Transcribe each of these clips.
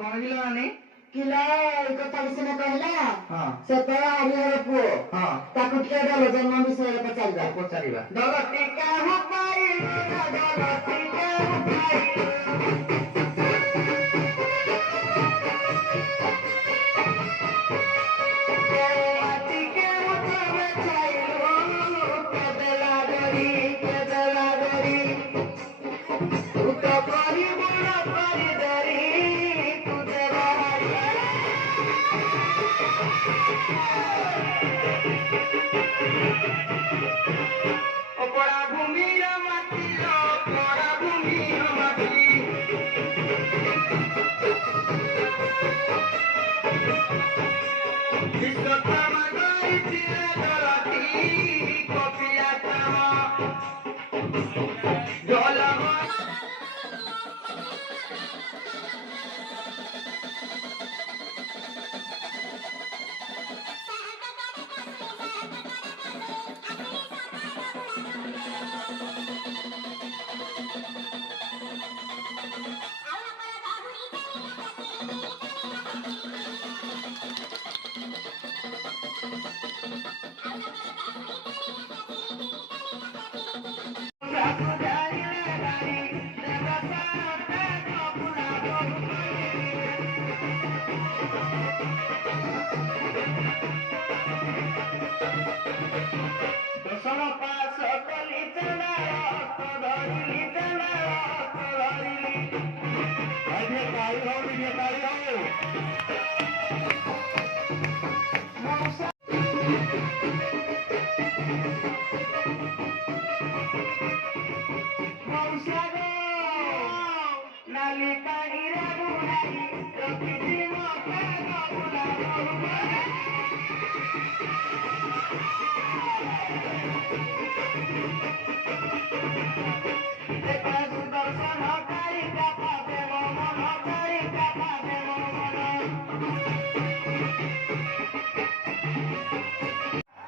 କଣ କିଲୋ ନାନୀ? କିଲୋ କଥା ସିନା କହିଲା ହଁ ସେତେବେଳେ ହରିହର ପୁଅ ହଁ ତାକୁ ଟିକେ ଡଲ ଜନ୍ମ ବିଷୟରେ ପଚାରିବା। ପଚାରିବା। ଡଲ ଟିକା ହୁପାଇଲୁ ଡଲ ଟିକା ହୁପାଇଲୁ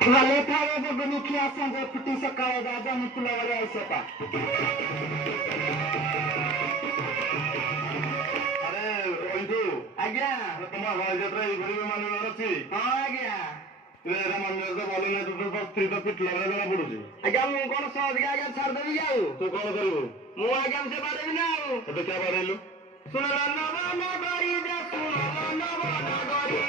भले खाए जो बनुखिया संगे फुटी से काले राजा मुकुल वाले ऐसे का अरे ओइदु आज्ञा तुम भाईजत्रा এই ঘড়ি মান আছে ହଁ ଆଜ୍ଞା ଏରା ମାନେ ତ ବୋଲେ ନା ତୁ ତ ସ୍ତ୍ରୀ ତ ପିଟଲା ବେଳେ ଜଣା ପଡୁଛି। ଆଜ୍ଞା ମୁଁ କଣ ସହଜ ଆଜ୍ଞା ଛାଡ଼ିଦେବି କି ଆଉ ତୁ କଣ କରିବୁ? ମୁଁ ଆଜ୍ଞା ସେ ବାଡ଼େଇବି ନା ଆଉ ଏବେ କିଆ ବାଡେଇଲୁ? ଶୁଣଲ ନବ ନଗରୀ ଯେ ଶୁଣଲ ନବ ନଗରୀ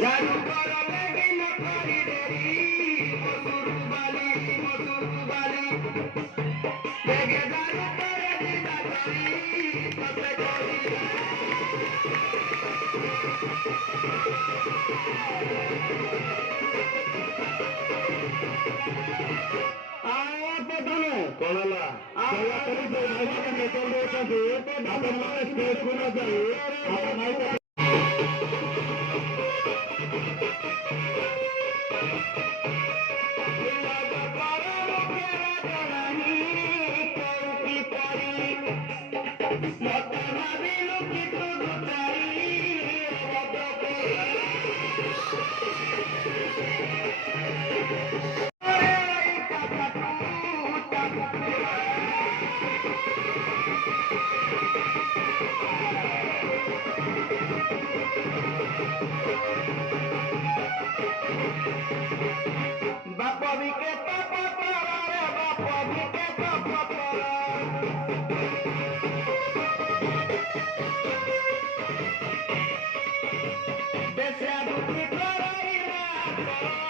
ଝାଡୁ କର ଲେକିନ କରି ଡେରି ମସୁରୁ ବାଲି ବେগে ଝାଡୁ କରେ ଦିଦା କରି ତତେ କରି କଣ ହେଲା? ବାପ ବି କେତେ ପତରା ବାପ ବି କେତେ ପତରା ବେଶା ବୁଦ୍ଧି କରାଇଲା